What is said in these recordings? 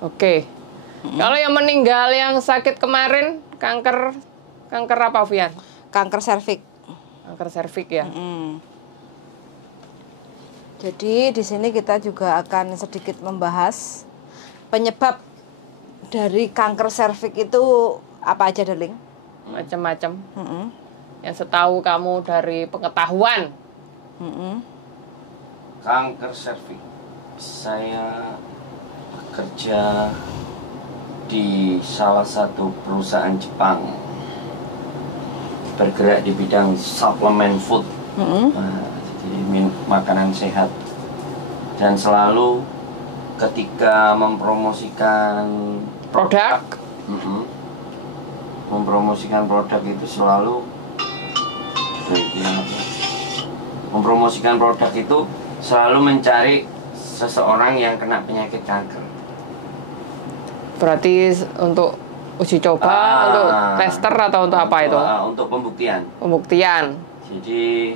Oke. Kalau yang meninggal yang sakit kemarin kanker apa, Vian? Kanker serviks. Kanker serviks ya. Jadi di sini kita juga akan sedikit membahas penyebab dari kanker serviks itu apa aja, darling? Macam-macam. Yang setahu kamu dari pengetahuan. Kanker serviks. Saya bekerja di salah satu perusahaan Jepang, bergerak di bidang suplemen food. Jadi makanan sehat, dan selalu ketika mempromosikan Produk. Mempromosikan produk itu selalu mempromosikan produk itu selalu mencari seseorang yang kena penyakit kanker. Berarti untuk uji coba, untuk tester atau untuk apa itu? Untuk pembuktian. Pembuktian. Jadi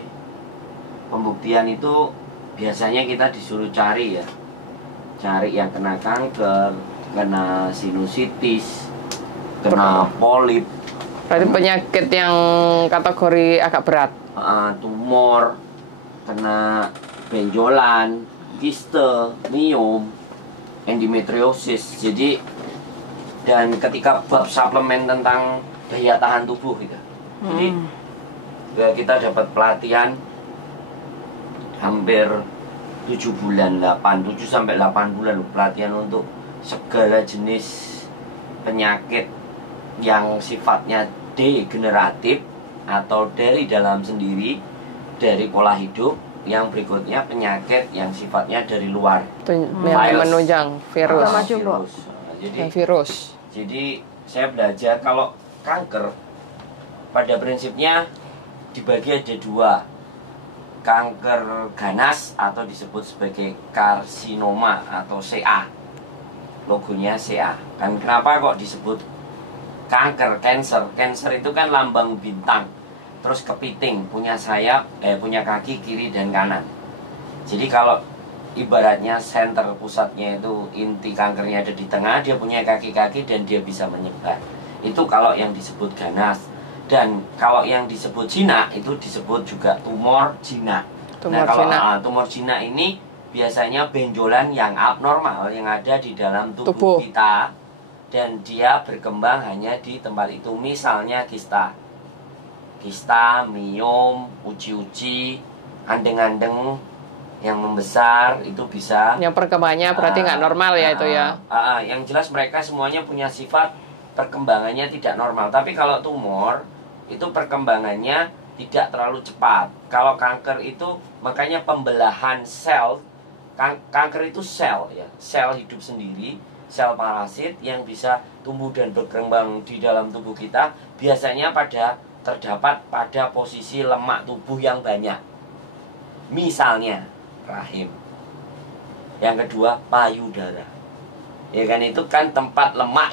pembuktian itu biasanya kita disuruh cari ya, cari yang kena kanker, kena sinusitis, kena polip. Berarti penyakit yang kategori agak berat. Tumor, kena benjolan, kiste, miom, endometriosis. Jadi, dan ketika bab suplemen tentang daya tahan tubuh gitu. Jadi ya kita dapat pelatihan hampir 7 sampai 8 bulan pelatihan untuk segala jenis penyakit yang sifatnya degeneratif atau dari dalam sendiri, dari pola hidup. Yang berikutnya penyakit yang sifatnya dari luar, yang menunjang virus. Virus. Jadi saya belajar kalau kanker pada prinsipnya dibagi ada 2. Kanker ganas atau disebut sebagai karsinoma atau CA. Logonya CA. Kan kenapa kok disebut kanker, cancer? Cancer itu kan lambang bintang, terus kepiting, punya sayap, punya kaki kiri dan kanan. Jadi kalau ibaratnya center pusatnya itu, inti kankernya ada di tengah, dia punya kaki-kaki dan dia bisa menyebar. Itu kalau yang disebut ganas. Dan kalau yang disebut jinak itu disebut juga tumor jinak. Kalau tumor jinak ini biasanya benjolan yang abnormal yang ada di dalam tubuh kita, dan dia berkembang hanya di tempat itu. Misalnya kista, miom, uci-uci, andeng-andeng yang membesar itu bisa. Yang perkembangannya berarti nggak normal ya itu ya. Yang jelas mereka semuanya punya sifat perkembangannya tidak normal. Tapi kalau tumor itu perkembangannya tidak terlalu cepat. Kalau kanker itu makanya pembelahan sel. Kanker itu sel ya, sel hidup sendiri, sel parasit yang bisa tumbuh dan berkembang di dalam tubuh kita. Biasanya terdapat pada posisi lemak tubuh yang banyak. Misalnya rahim. Yang kedua payudara. Ya kan, itu kan tempat lemak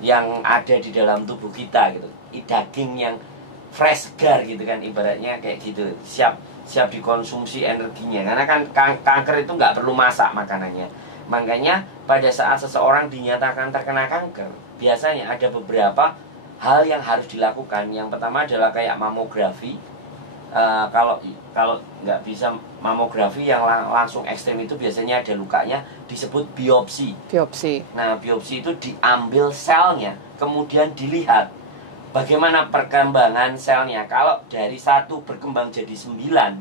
yang ada di dalam tubuh kita gitu. Daging yang fresh, segar gitu kan, ibaratnya kayak gitu. Siap dikonsumsi energinya. Karena kan kanker itu nggak perlu masak makanannya. Makanya pada saat seseorang dinyatakan terkena kanker, biasanya ada beberapa hal yang harus dilakukan. Yang pertama adalah kayak mamografi. Kalau nggak bisa mamografi yang langsung ekstrem itu biasanya ada lukanya, disebut biopsi. Nah, biopsi itu diambil selnya, kemudian dilihat bagaimana perkembangan selnya. Kalau dari 1 berkembang jadi 9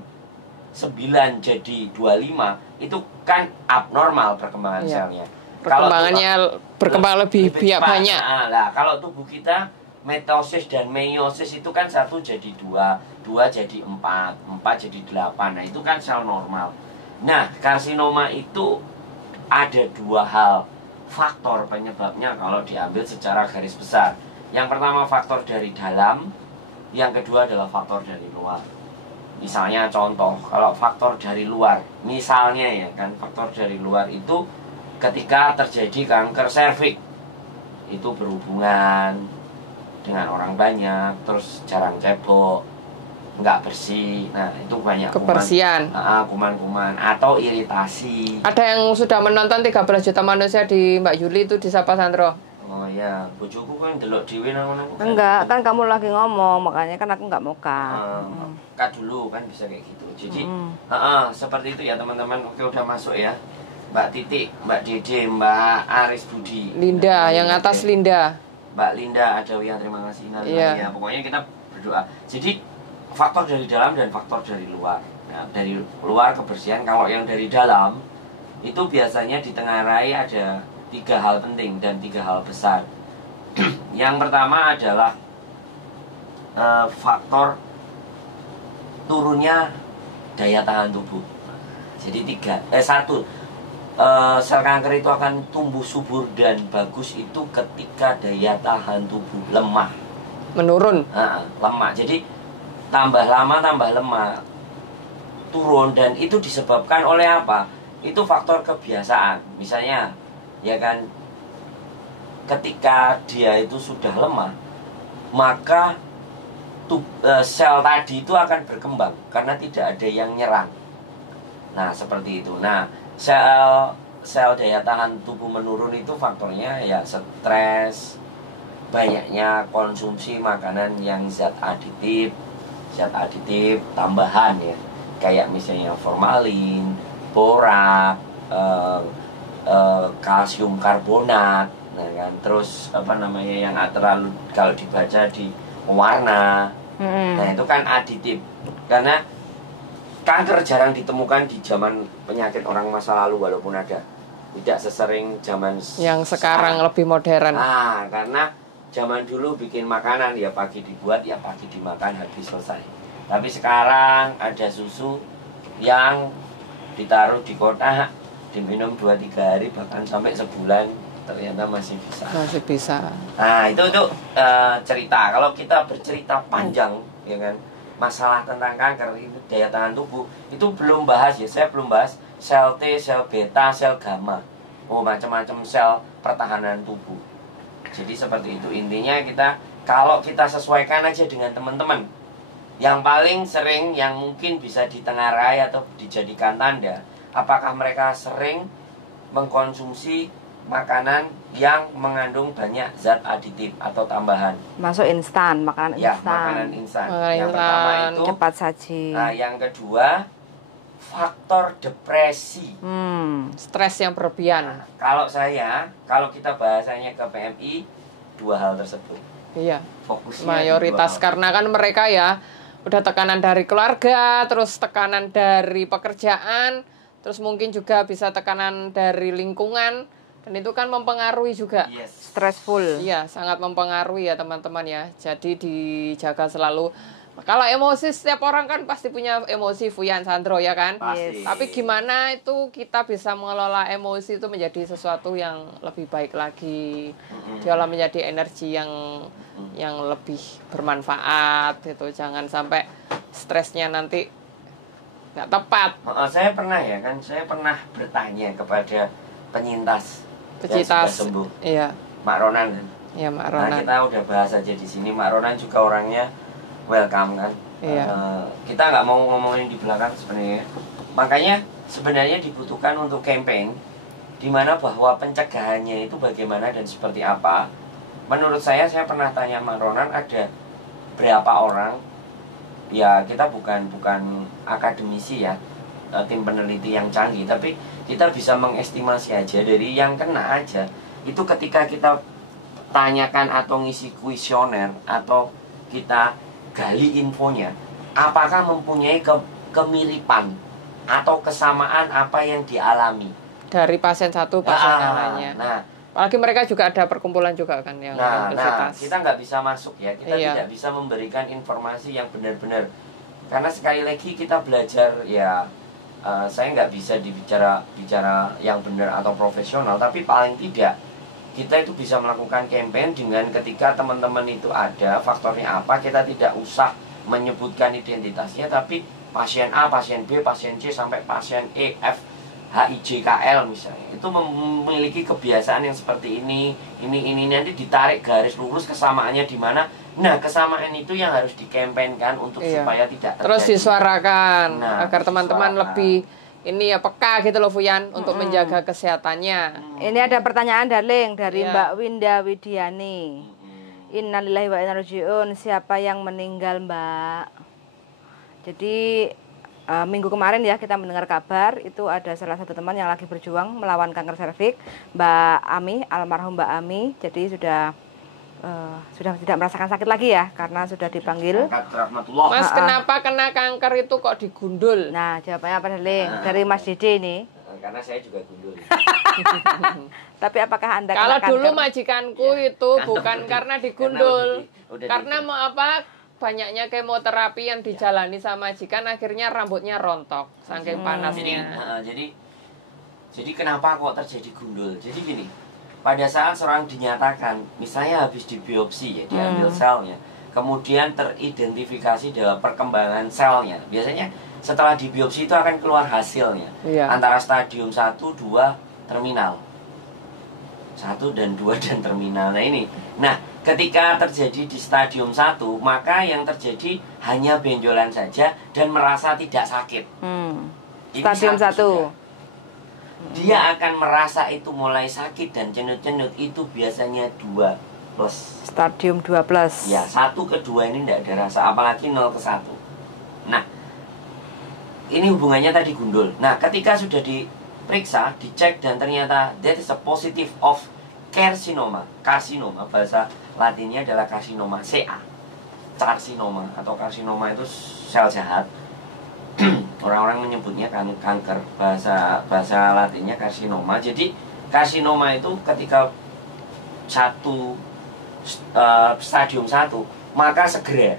jadi 25, itu kan abnormal perkembangan selnya. Perkembangannya berkembang lebih banyak. Nah, kalau tubuh kita mitosis dan meiosis itu kan 1 jadi 2, 2 jadi 4, 4 jadi 8. Nah, itu kan sel normal. Nah, karsinoma itu ada 2 hal faktor penyebabnya kalau diambil secara garis besar. Yang pertama faktor dari dalam, yang kedua adalah faktor dari luar. Misalnya contoh, kalau faktor dari luar, misalnya ya kan, faktor dari luar itu ketika terjadi kanker serviks, itu berhubungan dengan orang banyak, terus jarang cebok, nggak bersih. Nah, itu banyak Kebersihan. kuman-kuman atau iritasi. Ada yang sudah menonton 13 juta manusia di Mbak Yuli itu di Sapa Sandro. Oh ya, bojoku kan delok dhewe nang ngono. Enggak, kan kamu lagi ngomong, makanya kan aku nggak mau cut. Cut dulu kan bisa kayak gitu. Jadi, seperti itu ya teman-teman. Oke, udah masuk ya. Mbak Titik, Mbak Dede, Mbak Aris Budi. Linda, yang atas Linda. Mbak Linda Adawiyah, terima kasih. Ya, pokoknya kita berdoa. Jadi faktor dari dalam dan faktor dari luar. Nah, dari luar kebersihan, kalau yang dari dalam itu biasanya ditengarai ada 3 hal penting dan 3 hal besar. Yang pertama adalah faktor turunnya daya tahan tubuh. Jadi 1, sel kanker itu akan tumbuh subur dan bagus itu ketika daya tahan tubuh lemah, menurun. Lemah. Jadi tambah lama tambah lemah, turun, dan itu disebabkan oleh apa? Itu faktor kebiasaan. Misalnya ya kan, ketika dia itu sudah lemah, maka sel tadi itu akan berkembang karena tidak ada yang nyerang. Nah, seperti itu. Nah, sel daya tahan tubuh menurun itu faktornya ya stres, banyaknya konsumsi makanan yang zat aditif tambahan ya, kayak misalnya formalin, borak, kalsium karbonat, nah kan, terus apa namanya yang terlalu kalau dibaca di warna, nah itu kan aditif. Karena kanker jarang ditemukan di zaman penyakit orang masa lalu, walaupun ada, tidak sesering zaman yang sekarang lebih modern. Karena zaman dulu bikin makanan ya pagi dibuat, ya pagi dimakan, habis selesai. Tapi sekarang ada susu yang ditaruh di kotak, diminum 2-3 hari, bahkan sampai sebulan, ternyata masih bisa. Nah, itu cerita. Kalau kita bercerita panjang ya kan, masalah tentang kanker itu daya tahan tubuh, itu belum bahas ya, saya belum bahas sel T, sel beta, sel gamma, macam-macam sel pertahanan tubuh. Jadi seperti itu. Intinya kalau kita sesuaikan aja dengan teman-teman. Yang paling sering yang mungkin bisa ditengarai atau dijadikan tanda, apakah mereka sering mengkonsumsi makanan yang mengandung banyak zat aditif atau tambahan. Masuk instan, makanan instan. Makanan instan. Yang pertama itu cepat saji. Nah, yang kedua faktor depresi, stres yang berlebihan. Kalau kita bahasanya ke PMI, 2 hal tersebut. Iya. Fokusnya mayoritas karena kan mereka ya udah tekanan dari keluarga, terus tekanan dari pekerjaan, terus mungkin juga bisa tekanan dari lingkungan, dan itu kan mempengaruhi juga. Yes. Stressful. Iya, sangat mempengaruhi ya teman-teman ya. Jadi dijaga selalu. Kalau emosi, setiap orang kan pasti punya emosi, Fuyan, Sandro ya kan? Pasti. Tapi gimana itu kita bisa mengelola emosi itu menjadi sesuatu yang lebih baik lagi, diolah menjadi energi yang lebih bermanfaat gitu. Jangan sampai stresnya nanti nggak tepat. Saya pernah bertanya kepada penyintas yang sudah sembuh. Iya. Mak Ronan. Iya, Mak Ronan. Nah, kita udah bahas aja di sini. Mak Ronan juga orangnya welcome kan. Iya. Kita nggak mau ngomongin di belakang sebenarnya. Makanya sebenarnya dibutuhkan untuk campaign di mana bahwa pencegahannya itu bagaimana dan seperti apa. Menurut saya pernah tanya Mak Ronan, ada berapa orang, ya kita bukan akademisi ya, tim peneliti yang canggih, tapi kita bisa mengestimasi aja dari yang kena aja. Itu ketika kita tanyakan atau ngisi kuesioner atau kita gali infonya, apakah mempunyai kemiripan atau kesamaan apa yang dialami dari pasien satu pasien yang lainnya. Nah, apalagi mereka juga ada perkumpulan juga kan yang universitas. Kita nggak bisa masuk ya, kita tidak bisa memberikan informasi yang benar-benar, karena sekali lagi kita belajar ya. Saya nggak bisa bicara yang benar atau profesional, tapi paling tidak kita itu bisa melakukan campaign dengan ketika teman-teman itu ada faktornya apa, kita tidak usah menyebutkan identitasnya, tapi pasien A, pasien B, pasien C sampai pasien E, F HIJKL misalnya, itu memiliki kebiasaan yang seperti ini nanti ditarik garis lurus kesamaannya di mana. Nah, kesamaan itu yang harus dikampanyekan untuk supaya tidak terjadi. Terus disuarakan agar teman-teman lebih ini ya peka gitu loh Fuyan untuk menjaga kesehatannya. Ini ada pertanyaan darling dari Mbak Winda Widiani. Innalillahi wa inna ilaihi raji'un. Siapa yang meninggal, Mbak? Jadi minggu kemarin ya kita mendengar kabar itu ada salah satu teman yang lagi berjuang melawan kanker serviks, Mbak Ami, almarhum Mbak Ami. Jadi sudah tidak merasakan sakit lagi ya karena sudah dipanggil. Mas, kenapa kena kanker itu kok digundul? Nah, jawabannya apa darling? Dari Mas Dede ini. Karena saya juga gundul. Tapi apakah Anda kalau kena dulu kanker? majikanku itu bukan karena digundul, karena mau apa? Banyaknya kemoterapi yang dijalani sama majikan, akhirnya rambutnya rontok saking panasnya. Jadi kenapa kok terjadi gundul? Jadi gini, pada saat seorang dinyatakan, misalnya habis dibiopsi ya, diambil selnya, kemudian teridentifikasi dalam perkembangan selnya. Biasanya setelah dibiopsi itu akan keluar hasilnya. Antara stadium 1, 2, terminal. 1 dan 2 dan terminal. Nah ini. Nah, ketika terjadi di stadium 1, maka yang terjadi hanya benjolan saja dan merasa tidak sakit. Stadium 1. Dia akan merasa itu mulai sakit dan cenut-cenut itu biasanya 2+. Stadium 2+. Ya, 1 ke 2 ini tidak ada rasa, apalagi 0 ke 1. Nah, ini hubungannya tadi gundul. Nah, ketika sudah diperiksa, dicek dan ternyata that is a positive of carcinoma. Karsinoma bahasa latinnya adalah karsinoma, CA. Karsinoma atau karsinoma itu sel jahat. Orang-orang menyebutnya kanker, bahasa latinnya karsinoma. Jadi karsinoma itu ketika stadium 1 maka segera.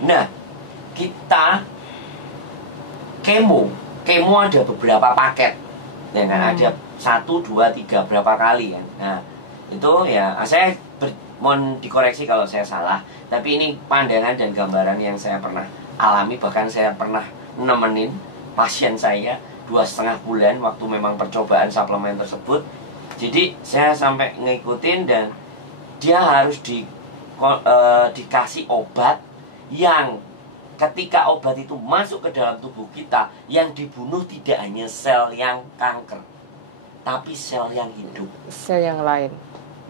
Nah, kita kemo ada beberapa paket, ya kan? Ada 1, 2, 3 berapa kali kan? Nah, itu ya saya mohon dikoreksi kalau saya salah, tapi ini pandangan dan gambaran yang saya pernah alami. Bahkan saya pernah nemenin pasien saya 2,5 bulan waktu memang percobaan suplemen tersebut. Jadi saya sampai ngikutin dan dia harus dikasih obat yang ketika obat itu masuk ke dalam tubuh kita, yang dibunuh tidak hanya sel yang kanker, tapi sel yang hidup, sel yang lain.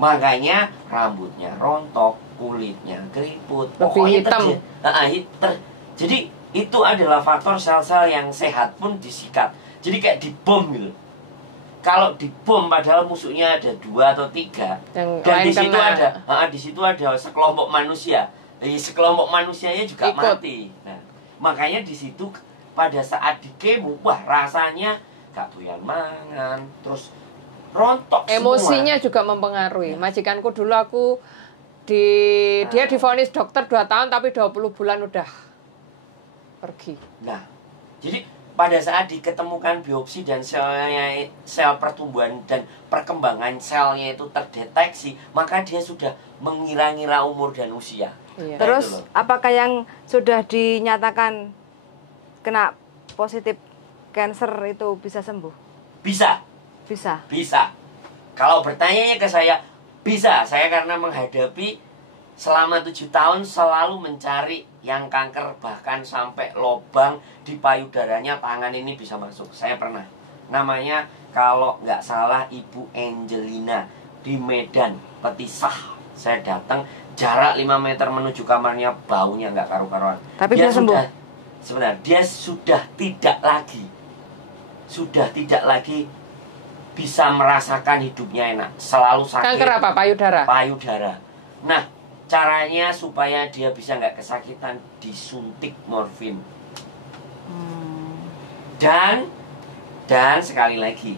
Makanya rambutnya rontok, kulitnya keriput, lebih hitam. Jadi itu adalah faktor sel-sel yang sehat pun disikat. Jadi kayak dibom gitu. Kalau dibom padahal musuhnya ada 2 atau 3 dan di situ ada sekelompok manusia. Sekelompok manusianya juga mati. Nah, makanya di situ pada saat di kemo, wah rasanya gak doyan mangan, terus rontok emosinya semua. juga mempengaruhi. Majikanku dulu dia divonis dokter 2 tahun tapi 20 bulan udah pergi. Nah, jadi pada saat diketemukan biopsi dan sel pertumbuhan dan perkembangan selnya itu terdeteksi, maka dia sudah mengira-ngira umur dan usia. Terus apakah yang sudah dinyatakan kena positif cancer itu bisa sembuh? Bisa. Kalau bertanya ke saya, bisa. Saya karena menghadapi selama 7 tahun selalu mencari yang kanker, bahkan sampai lobang di payudaranya, tangan ini bisa masuk. Saya pernah. Namanya kalau nggak salah Ibu Angelina di Medan, Petisah. Saya datang, jarak 5 meter menuju kamarnya, baunya nggak karu-karuan. Tapi dia sembuh. Sebenarnya dia sudah tidak lagi bisa merasakan hidupnya enak. Selalu sakit. Kanker apa? Payudara? Payudara. Nah, caranya supaya dia bisa nggak kesakitan, disuntik morfin. Dan sekali lagi,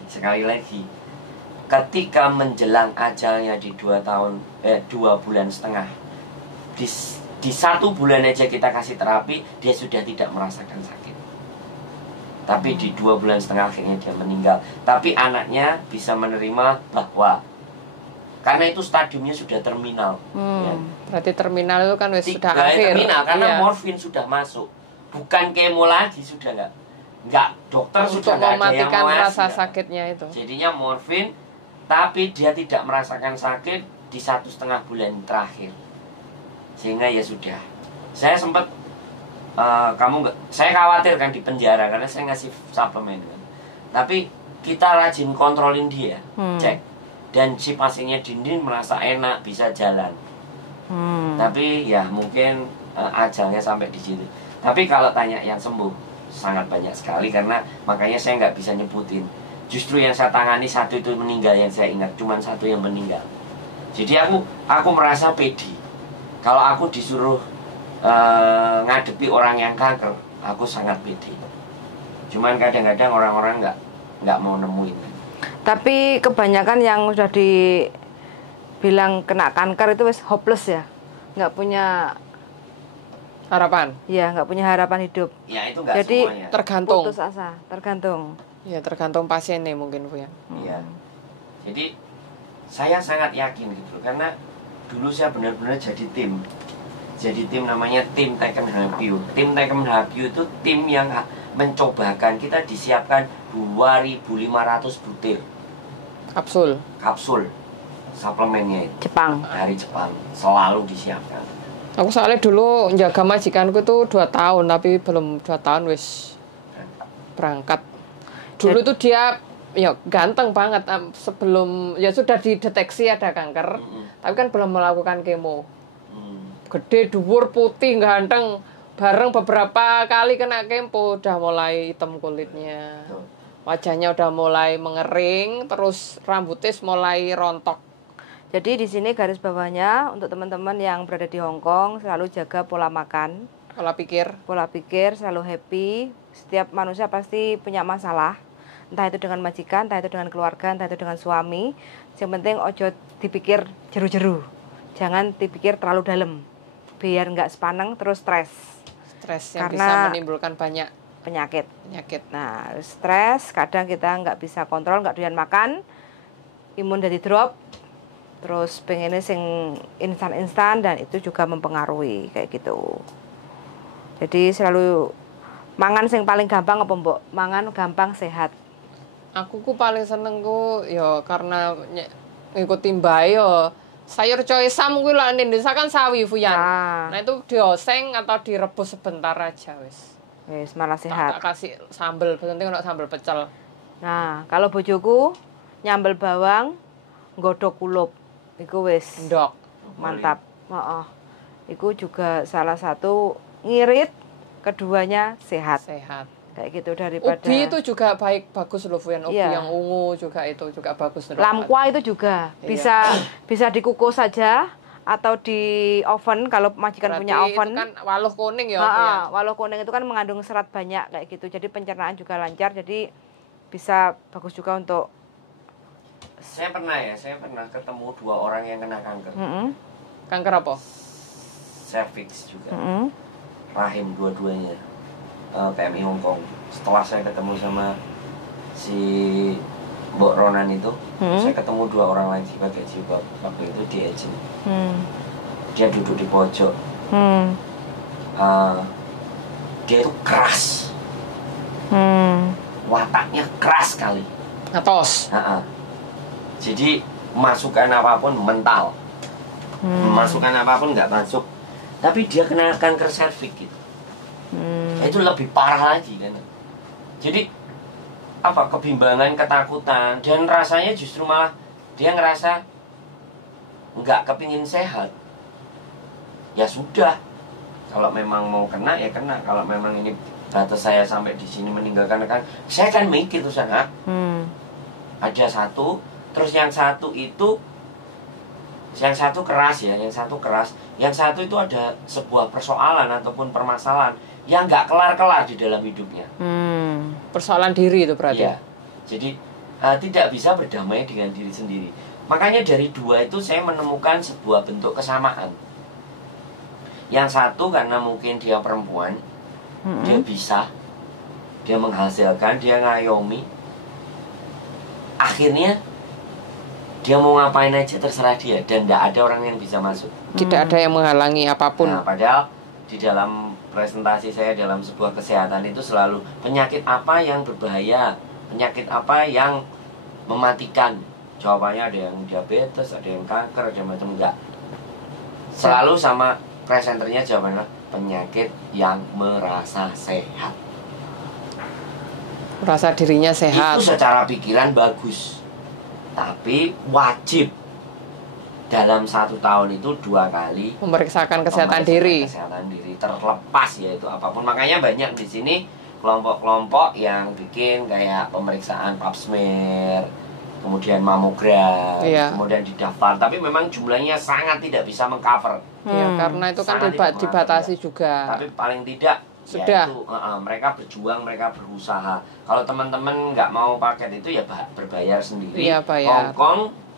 ketika menjelang ajalnya di 2 bulan setengah, di 1 bulan aja kita kasih terapi, dia sudah tidak merasakan sakit. Tapi di 2 bulan setengah akhirnya dia meninggal. Tapi anaknya bisa menerima bahwa karena itu stadiumnya sudah terminal. Ya. Berarti terminal itu kan sudah akhir. Terminal karena morfin sudah masuk. Bukan kemo lagi, sudah enggak. Enggak, dokter untuk sudah nggak ada yang mematikan mau rasa ngasih. sakitnya itu. Jadinya morfin, tapi dia tidak merasakan sakit di 1,5 bulan terakhir. Sehingga ya sudah. Saya sempat saya khawatir kan di penjara karena saya ngasih suplemen kan. Tapi kita rajin kontrolin dia, cek. Dan si pasiennya Dindin merasa enak, bisa jalan. Tapi ya mungkin ajalnya sampai di situ. Tapi kalau tanya yang sembuh, sangat banyak sekali karena makanya saya nggak bisa nyebutin. Justru yang saya tangani satu itu meninggal yang saya ingat, cuma satu yang meninggal. Jadi aku merasa pede. Kalau aku disuruh ngadepi orang yang kanker, aku sangat pede. Cuman kadang-kadang orang-orang nggak mau nemuin. Tapi kebanyakan yang sudah dibilang kena kanker itu wis hopeless ya, nggak punya Harapan. ya, nggak punya harapan hidup. Ya itu nggak Jadi semuanya. Tergantung. putus asa, tergantung. Ya tergantung pasiennya mungkin Bu ya. Iya. Jadi saya sangat yakin gitu karena dulu saya benar-benar jadi tim. Jadi tim namanya tim Taken Hapyu. Tim Taken Hapyu itu tim yang mencobakan, kita disiapkan 2.500 butir kapsul suplemennya itu Jepang. dari Jepang selalu disiapkan. Aku soalnya dulu jaga majikanku tuh 2 tahun, tapi belum 2 tahun wis berangkat. Dulu tuh dia ya ganteng banget sebelum ya sudah dideteksi ada kanker, tapi kan belum melakukan kemo. Gede, dhuwur, putih, ganteng. Bareng beberapa kali kena kemo udah mulai hitam kulitnya. Wajahnya udah mulai mengering, terus rambutnya mulai rontok. Jadi di sini garis bawahnya untuk teman-teman yang berada di Hong Kong selalu jaga pola makan, pola pikir, selalu happy. Setiap manusia pasti punya masalah, entah itu dengan majikan, entah itu dengan keluarga, entah itu dengan suami. Yang penting ojo dipikir jeru-jeru, jangan dipikir terlalu dalam, biar nggak sepaneng terus stres Yang Karena bisa menimbulkan banyak penyakit. Nah, Stres kadang kita nggak bisa kontrol, nggak doyan makan, imun jadi drop. Terus pengennya sing instan-instan dan itu juga mempengaruhi kayak gitu. Jadi selalu mangan sing paling gampang apa mbok? Mangan gampang sehat. aku paling seneng ya karena ngikuti mbak yo sayur coy sam kuwi lho ning desa kan sawi Fuyan. Nah itu dioseng atau direbus sebentar aja wis. Wis malah sehat. Tak kasih sambel, penting ono sambel pecel. Nah, kalau bojoku nyambel bawang, nggodhog kulup. Iku wis Ndok. mantap. Heeh. Iku juga salah satu ngirit, keduanya sehat. Kayak gitu daripada Ubi itu juga bagus loh Fuyan. Ubi Iya. yang ungu juga itu juga bagus. Lamkwa itu juga bisa dikukus saja atau di oven kalau majikan Berarti punya oven. itu kan waluh kuning ya. Waluh kuning itu kan mengandung serat banyak kayak gitu. Jadi pencernaan juga lancar. Jadi bisa bagus juga untuk Saya pernah ketemu 2 orang yang kena kanker. Kanker apa? Cervix juga. Rahim dua-duanya. PMI Hong Kong. Setelah saya ketemu sama si Mbok Ronan itu, saya ketemu 2 orang lagi pakai jilbab. Waktu itu di agent. Dia duduk di pojok. Dia itu keras. Wataknya keras sekali. Atos. Jadi masukan apapun mental. Masukan apapun nggak masuk. Tapi dia kena kanker serviks gitu. Itu lebih parah lagi kan. Jadi kebimbangan, ketakutan, dan rasanya justru malah dia ngerasa nggak kepingin sehat. Ya sudah, kalau memang mau kena ya kena. Kalau memang ini batas saya sampai di sini meninggalkan kan, saya kan mikir tuh sana. Ada satu, terus yang satu keras ya, yang satu itu ada sebuah persoalan ataupun permasalahan yang nggak kelar-kelar di dalam hidupnya. Persoalan diri itu berarti. Ya, jadi tidak bisa berdamai dengan diri sendiri. Makanya dari 2 itu saya menemukan sebuah bentuk kesamaan. Yang satu karena mungkin dia perempuan, dia bisa, dia menghasilkan, dia ngayomi. Akhirnya dia mau ngapain aja terserah dia dan tidak ada orang yang bisa masuk. Tidak ada yang menghalangi apapun. Nah, padahal di dalam presentasi saya dalam sebuah kesehatan itu selalu penyakit apa yang berbahaya, penyakit apa yang mematikan. Jawabannya ada yang diabetes, ada yang kanker, ada macam enggak. Selalu sama presenternya jawabannya penyakit yang merasa sehat. Merasa dirinya sehat. Itu secara pikiran bagus, tapi wajib dalam 1 tahun itu 2 kali Memeriksakan kesehatan diri. Kesehatan diri terlepas yaitu apapun. Makanya banyak di sini kelompok-kelompok yang bikin kayak pemeriksaan pap smear, kemudian mamogram, kemudian didaftar. Tapi memang jumlahnya sangat tidak bisa mengcover. Ya, karena itu kan dibatasi juga. Tapi paling tidak sudah. Yaitu, mereka berjuang, mereka berusaha. Kalau teman-teman nggak mau paket itu ya berbayar sendiri. Iya, bayar.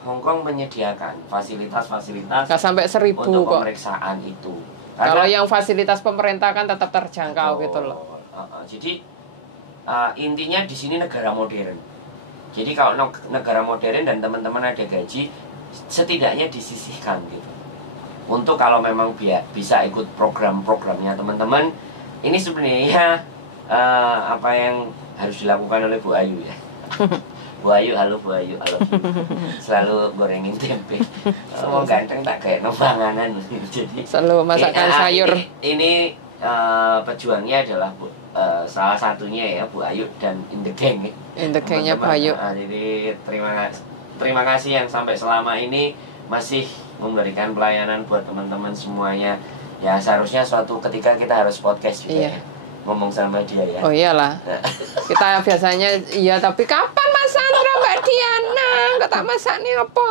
Hongkong menyediakan fasilitas-fasilitas nggak sampai 1.000 untuk kok. pemeriksaan itu. Kalau yang fasilitas pemerintah kan tetap terjangkau gitu loh. Jadi intinya di sini negara modern. Jadi kalau negara modern dan teman-teman ada gaji, setidaknya disisihkan gitu. Untuk kalau memang bisa ikut program-programnya teman-teman, ini sebenarnya apa yang harus dilakukan oleh Bu Ayu ya. Bu Ayu, halo Bu Ayu, halo. Selalu gorengin tempe. Mau ganteng tak kayak nombanganan. Jadi selalu masakan sayur. Ini pejuangnya adalah salah satunya ya Bu Ayu dan In the Gang. In the Gang-nya Bu Ayu. Jadi terima kasih yang sampai selama ini masih memberikan pelayanan buat teman-teman semuanya. Ya seharusnya suatu ketika kita harus podcast juga ya, ngomong sama dia ya. Oh iyalah. Kita biasanya iya, tapi kapan Mas Sandra Mbak Diana? Kata masak nih apa?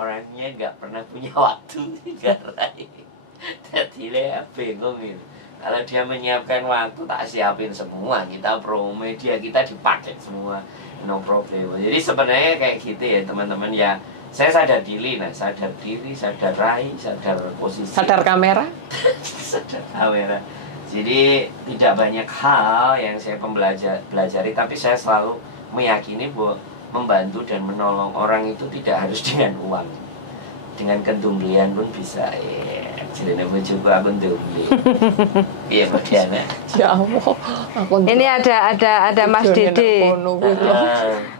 Orangnya nggak pernah punya waktu garai. Jadi dia bingung gitu. Kalau dia menyiapkan waktu tak siapin semua, kita promo media kita dipakai semua, no problem. Jadi sebenarnya kayak gitu ya teman-teman ya. Saya sadar diri, sadar diri, sadar rai, sadar posisi. Sadar kamera? Sadar kamera. Jadi tidak banyak hal yang saya pelajari, tapi saya selalu meyakini bahwa membantu dan menolong orang itu tidak harus dengan uang. Dengan kedumblian pun bisa. Jadi bojoku aku ndumli. Iya Mbak Diana. Ya Allah. Ini ada Mas Dede.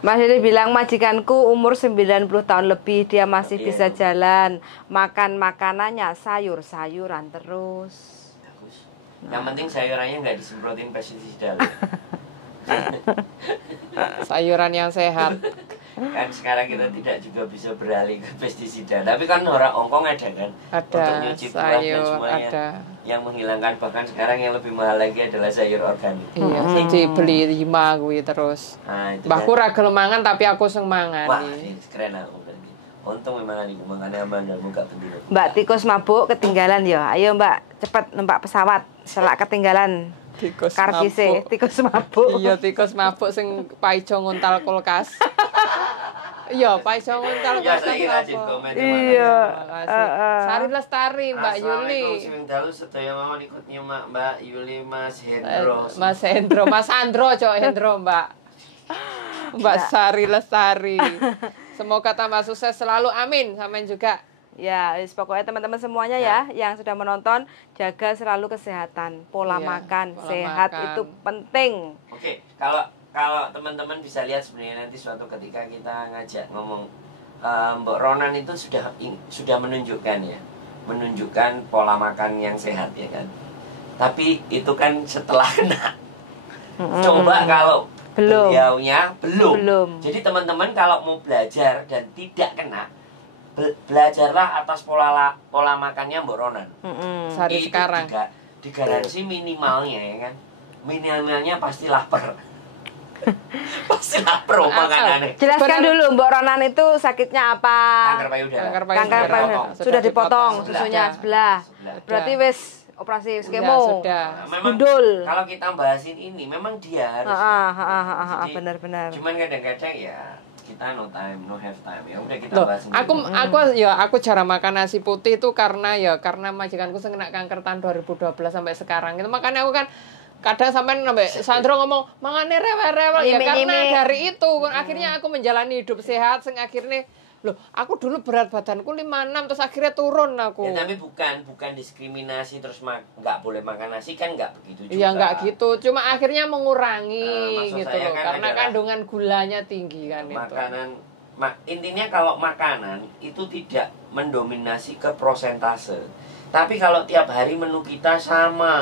Mas Dede bilang majikanku umur 90 tahun lebih, dia masih bisa jalan, makan makanannya sayur-sayuran terus. Bagus. Yang penting sayurannya nggak disemprotin pestisida. Sayuran yang sehat. Kan sekarang kita tidak juga bisa beralih ke pestisida, tapi kan orang Hongkong ada kan, ada untuk nyuci buah dan sayur, semuanya ada yang menghilangkan. Bahkan sekarang yang lebih mahal lagi adalah sayur organik. Iya, jadi beli 5 gue terus. Mbahku ra gelem mangan tapi aku sing mangan. Wah, keren aku berarti. Untung memang nih mangane ambandamu gak penting. Mbak tikus mabuk ketinggalan ya. Ayo Mbak, cepet numpak pesawat, selak ketinggalan. Tikus karkise, mabuk. tikus mabuk. Iya, tikus mabuk sing paijo nguntal kulkas. Iya, paijo nguntal kulkas. Ya, saya komen. Iya. Sari Lestari, Mbak Yuli. Assalamualaikum, dalu sedaya mawon ikut nyimak Mbak Yuli, Mas Hendro. Mas Hendro, Mas Andro, Cok Hendro, Mbak. Mbak Sari Lestari. Semoga tambah sukses selalu, amin. Sampean juga. Ya, pokoknya teman-teman semuanya ya yang sudah menonton, jaga selalu kesehatan, pola makan sehat itu penting. Oke, kalau teman-teman bisa lihat sebenarnya nanti suatu ketika kita ngajak ngomong, Mbak Ronan itu sudah menunjukkan ya, menunjukkan pola makan yang sehat ya kan. Tapi itu kan setelah kena. Coba kalau beliaunya belum. Jadi teman-teman kalau mau belajar dan tidak kena, belajarlah atas pola makannya Mbak Ronan. Sehari sekarang. Digaransi minimalnya ya kan. Minimalnya pasti lapar. Pasti lapar makanannya. Jelaskan dulu Mbak Ronan itu sakitnya apa? Kanker payudara. Kanker payudara. Sudah dipotong susunya sebelah. Berarti wis operasi skemo. Sudah. Gundul. Kalau kita bahasin ini memang dia harus. Benar-benar. Cuman kadang-kadang ya kita no have time ya udah kita loh, bahas aku jarang makan nasi putih itu karena majikanku kena kanker tahun 2012 sampai sekarang itu, makanya aku kan kadang sampai Sandro ngomong mangane rewel-rewel ya karena dari itu akhirnya aku menjalani hidup sehat akhirnya Loh, aku dulu berat badanku 56 terus akhirnya turun aku. Ya, tapi bukan diskriminasi terus nggak boleh makan nasi kan nggak begitu juga. Iya nggak gitu, cuma akhirnya mengurangi Maksud gitu saya loh, kan karena adalah kandungan gulanya tinggi kan itu. makanan intinya kalau makanan itu tidak mendominasi ke prosentase. Tapi kalau tiap hari menu kita sama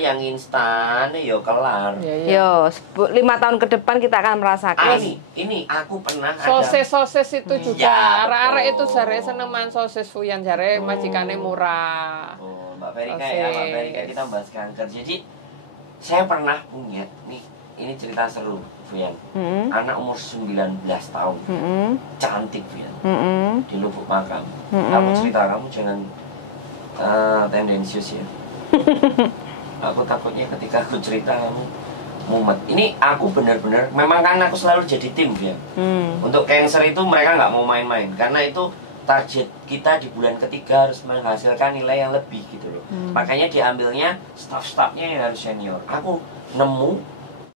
yang instan, yo kelar. Yo, 5 tahun ke depan kita akan merasakan. Ini aku pernah sosis itu juga. Ya, Arek-arek itu jare seneng man sosis Fuyan, jare majikane murah. Oh, Mbak Ferika ya, Mbak Ferika kita bahas kanker. Jadi saya pernah punya ini cerita seru, Fuyan. Anak umur 19 tahun. Cantik, Fuyan. Di Lubuk Makam. Aku cerita kamu jangan tendensius ya. Aku takutnya ketika aku cerita kamu mumet. Ini aku benar-benar memang kan aku selalu jadi tim ya. Untuk cancer itu mereka nggak mau main-main karena itu target kita di bulan ketiga harus menghasilkan nilai yang lebih gitu loh. Makanya diambilnya staff-staffnya yang harus senior. Aku nemu